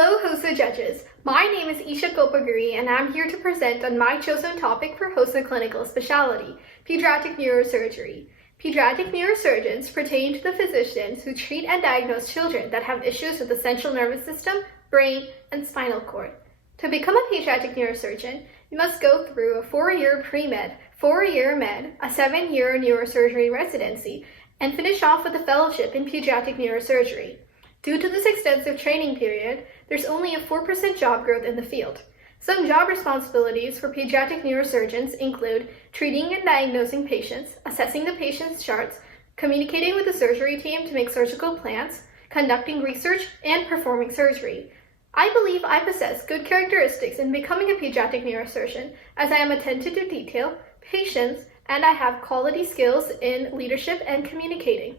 Hello, HOSA judges. My name is Isha Kopaguri, and I'm here to present on my chosen topic for HOSA clinical specialty, pediatric neurosurgery. Pediatric neurosurgeons pertain to the physicians who treat and diagnose children that have issues with the central nervous system, brain, and spinal cord. To become a pediatric neurosurgeon, you must go through a 4-year pre-med, 4-year med, a 7-year neurosurgery residency, and finish off with a fellowship in pediatric neurosurgery. Due to this extensive training period, there's only a 4% job growth in the field. Some job responsibilities for pediatric neurosurgeons include treating and diagnosing patients, assessing the patient's charts, communicating with the surgery team to make surgical plans, conducting research, and performing surgery. I believe I possess good characteristics in becoming a pediatric neurosurgeon, as I am attentive to detail, patience, and I have quality skills in leadership and communicating.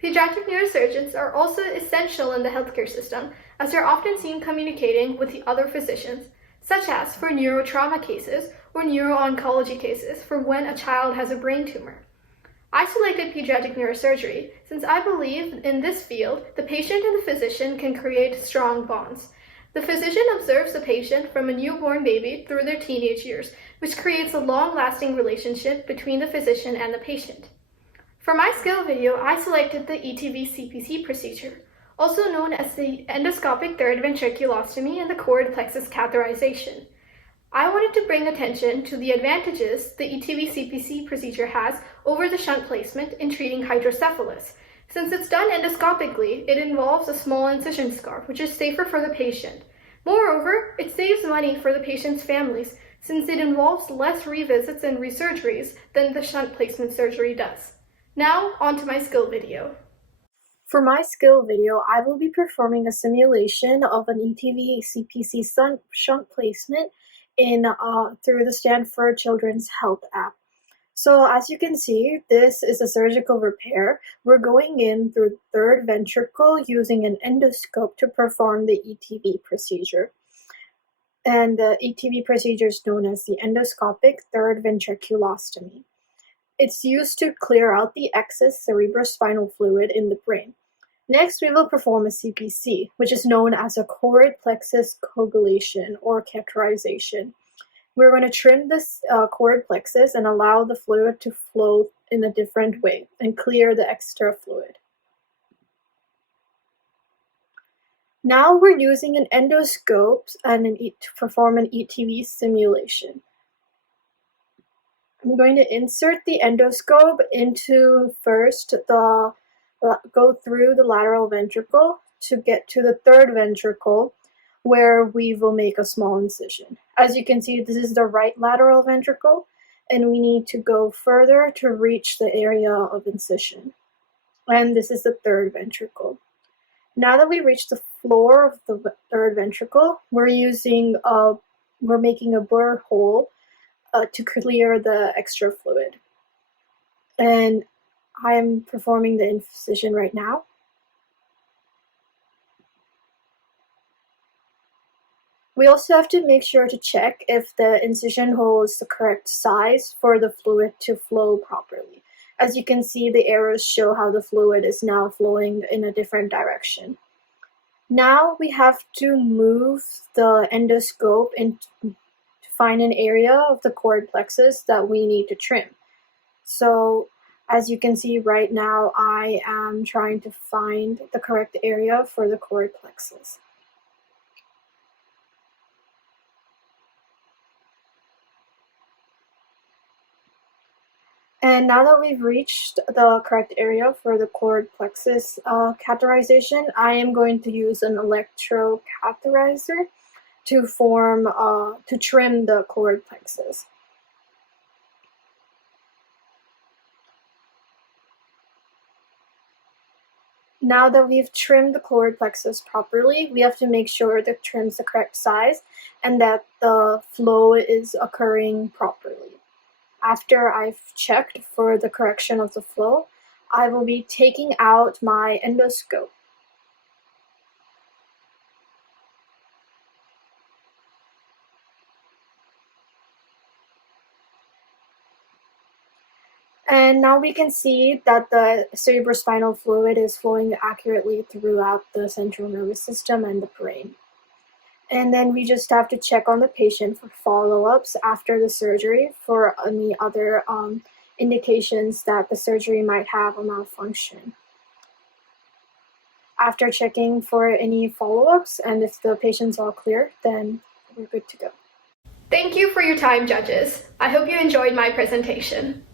Pediatric neurosurgeons are also essential in the healthcare system, as they're often seen communicating with the other physicians, such as for neurotrauma cases or neuro-oncology cases for when a child has a brain tumor. I selected pediatric neurosurgery since I believe in this field, the patient and the physician can create strong bonds. The physician observes the patient from a newborn baby through their teenage years, which creates a long-lasting relationship between the physician and the patient. For my skill video, I selected the ETV-CPC procedure, also known as the endoscopic third ventriculostomy and the cord plexus catheterization. I wanted to bring attention to the advantages the ETV-CPC procedure has over the shunt placement in treating hydrocephalus. Since it's done endoscopically, it involves a small incision scar, which is safer for the patient. Moreover, it saves money for the patient's families, since it involves less revisits and resurgeries than the shunt placement surgery does. Now, on to my skill video. For my skill video, I will be performing a simulation of an ETV-CPC shunt placement through the Stanford Children's Health app. So as you can see, this is a surgical repair. We're going in through the third ventricle using an endoscope to perform the ETV procedure. And the ETV procedure is known as the endoscopic third ventriculostomy. It's used to clear out the excess cerebrospinal fluid in the brain. Next, we will perform a CPC, which is known as a cord plexus coagulation or catheterization. We're going to trim this cord plexus and allow the fluid to flow in a different way and clear the extra fluid. Now we're using an endoscope to perform an ETV simulation. I'm going to insert the endoscope into go through the lateral ventricle to get to the third ventricle, where we will make a small incision. As you can see, this is the right lateral ventricle, and we need to go further to reach the area of incision. And this is the third ventricle. Now that we reach the floor of the third ventricle, we're making a burr hole to clear the extra fluid. And I am performing the incision right now. We also have to make sure to check if the incision hole is the correct size for the fluid to flow properly. As you can see, the arrows show how the fluid is now flowing in a different direction. Now we have to move the endoscope to find an area of the cord plexus that we need to trim. So as you can see right now, I am trying to find the correct area for the cord plexus. And now that we've reached the correct area for the cord plexus catheterization, I am going to use an electrocatheterizer to trim the cord plexus. Now that we've trimmed the cord plexus properly, we have to make sure the trim's the correct size and that the flow is occurring properly. After I've checked for the correction of the flow, I will be taking out my endoscope. And now we can see that the cerebrospinal fluid is flowing accurately throughout the central nervous system and the brain. And then we just have to check on the patient for follow-ups after the surgery for any other indications that the surgery might have a malfunction. After checking for any follow-ups and if the patient's all clear, then we're good to go. Thank you for your time, judges. I hope you enjoyed my presentation.